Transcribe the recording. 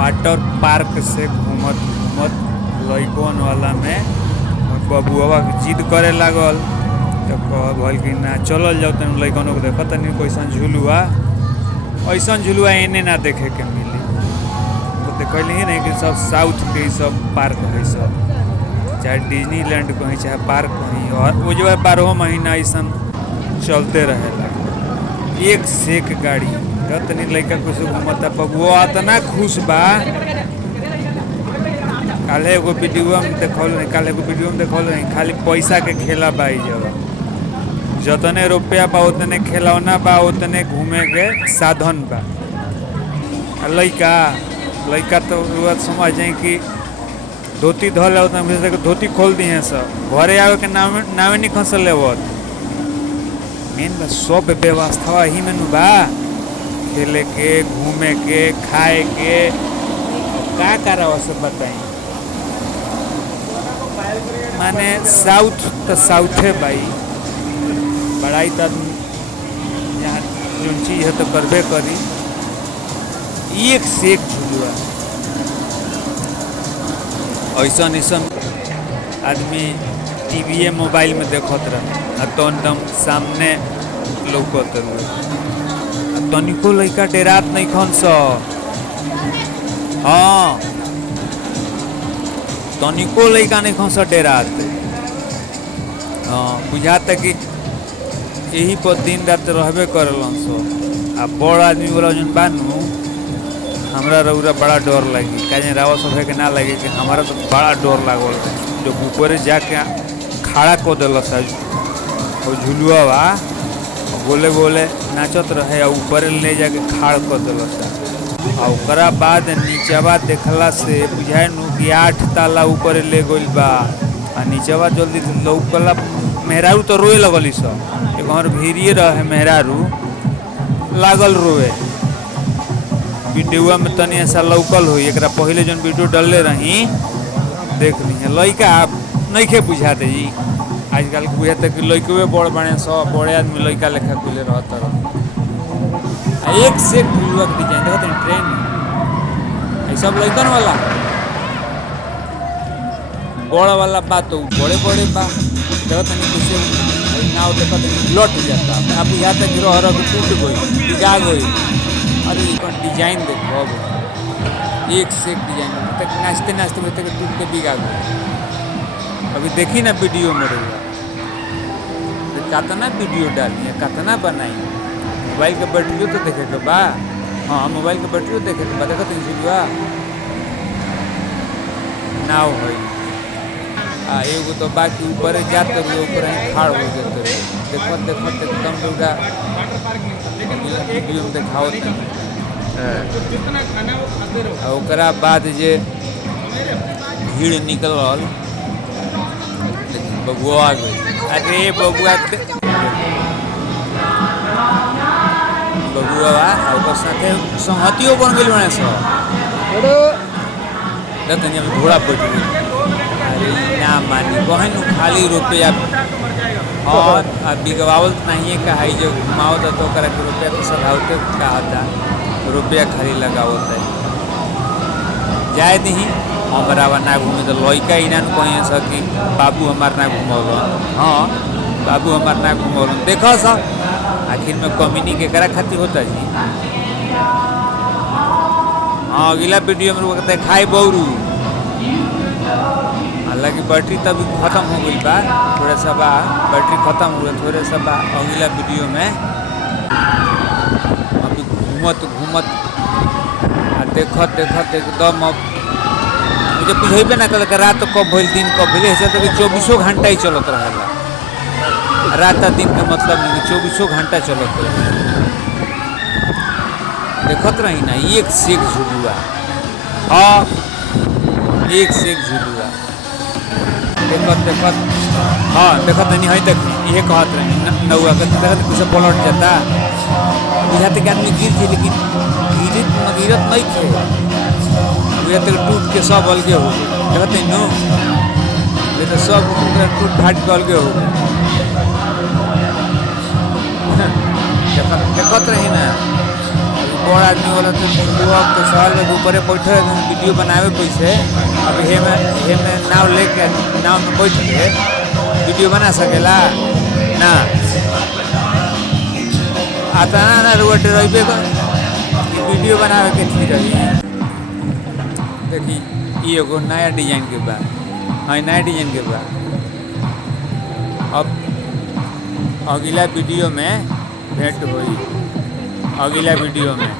Water park से घूमत घूमत लइकन वाला में बबुआ जिद करे लागल तो भल कि ना चलल जाओ तन लइकनों को देखो तनी कैसन झुलुआ ऐसा झुलुआ एने ना देखे के मिली। तो देखली ही नहीं कि सब साउथ के सब पार्क है सब, चाहे डिज्नीलैंड कहीं चाहे पार्क कहीं, और वो जो है 12 महीना ऐसा चलते रहेला एक से एक गाड़ी। तनी लड़का कुछ घूमता बबुआ इतना खुश बा। काले एगो वीडियो में देखल नहीं खाली पैसा के खेला बा। जब जतने रुपया बा उतने खिलौना बा उतने घूमे के साधन बा। लड़का तो समझ जाए कि धोती धल धोती खोल दी है सब घरे आवे के नावे नहीं खसल लेवत। मेन बा सब व्यवस्था ही में बा, खेले के घूमे के खाए के का करा सब बताई। माने साउथ तो साउथे भाई बड़ाई तब यहाँ जो चीज है तो करबे करी। एक से एक झुलुआ ऐसा आदमी टीवी मोबाइल में देखत रहे तो एकदम सामने लौकत रहे। तनिको लड़का डेरात नहीं खन सो। हाँ तनिको लड़का नहीं खन सो डेरात। हाँ बुझाता कि यही पर दिन रात रहबे करलन सो। आ बड़ आदमी बोला जन बानू हमरा रउरा बड़ा डर लगी कहीं रावा सब के ना लगे कि हमारा तो बड़ा डर लागल। जो ऊपर जाके खड़ा कर दिल और झुलुआ बा गोले गोले नाचत रहे और ऊपर ले जाके खाड़ कर दिल। और बाद नीचवा देखला से बुझाए नु कि 8 ताला ऊपर ले गइल बा। आ नीचवा जल्दी लौकला मेहरारू तो रोए लगली सब। एक हमार भीड़िए रहे मेहरारू लागल रोए। वीडियो में तनी ऐसा लौकल हुई एक पहले जो वीडियो डाले रही देख ली है। लड़का नहीं खे बुझाते जी आजकल के बुझाते कि लड़के बड़ बने सब बड़े आदमी लड़का लेखा खुले रहता रह। एक से एक झुलुआ के डिजाइन देखते हैं ट्रेन सब लड़कन वाला बड़ वाला बात तो बड़े बड़े बा देखते हैं किसी नाव देखते लट जाता अब यहाँ तक रह टूट गई बिगा गई। अरे डिजाइन देखो अब एक से एक डिजाइन तक नाचते नाचते तक टूट के बिगा गई। अभी देखी ना वीडियो में रही कितना वीडियो डाली है कितना बनाई। मोबाइल के बैटरियो तो देखे के बा। हाँ मोबाइल के बैटरियो देखे के बा। देखो तो वीडियो नाव है एगो तो बाकी ऊपर जाते हुए ऊपर खाड़ हो जाते देखो देखो एकदम लोग वीडियो में देखाओ। ओकरा बाद जे भीड़ निकलल बबुआ आ गई। अरे बबुआ साथे संहतियों बन गई बने सब घोड़ा बैठ गई। अरे ना मानी बहन खाली रुपया और बिगवावल नहीं कहा जो घुमाओ तो रुपया तो सधावते कहा रुपया खाली लगावत है जाए नहीं हमारा ना घूमे तो लड़का ही ना कहीं सकी बाबू हमार ना घुमौल। हाँ बाबू हमार ना घुमौल देखो सब आखिर में कमीनी के करा खातिर होता जी। हाँ अगला वीडियो में खाई बौरू हालांकि बैटरी तभी खत्म हो गई बा थोड़ा सा बा बैटरी खत्म हो गया थोड़ा सा बा। अगला वीडियो में अभी घूमत देखत एकदम अब मुझे बुझेबे ना कल रात कब भइल दिन कब भइल ऐसे तो 24 घंटा ही चलत रहेला। रात दिन के मतलब नहीं 24 घंटा चलत रहे देखत रही ना एक से एक झुलुआ। हाँ एक से एक झुलुआ देखत हाँ देखत नहीं है तक ये कहत रही नौआ देखत कुछ पलट जाता यहाँ तक आदमी गिर थे लेकिन गिरत नहीं थे यहाँ तक टूट के सब अलगे हो गए देखते नो ये तो सब टूट फाट के अलगे हो गए। देखत रही ना बड़ आदमी वाला तो लोग तो शहर में ऊपर बैठे वीडियो बनावे पैसे। अब हेमे नाव लेके नाव में बैठ के वीडियो बना सकेला ना। आता ना रोड रही वीडियो बनावे के ठीक रही। देखी ये एगो नया डिजाइन के बा। हाँ नया डिजाइन के बा। अब अगला वीडियो में भेंट हुई अगला वीडियो में।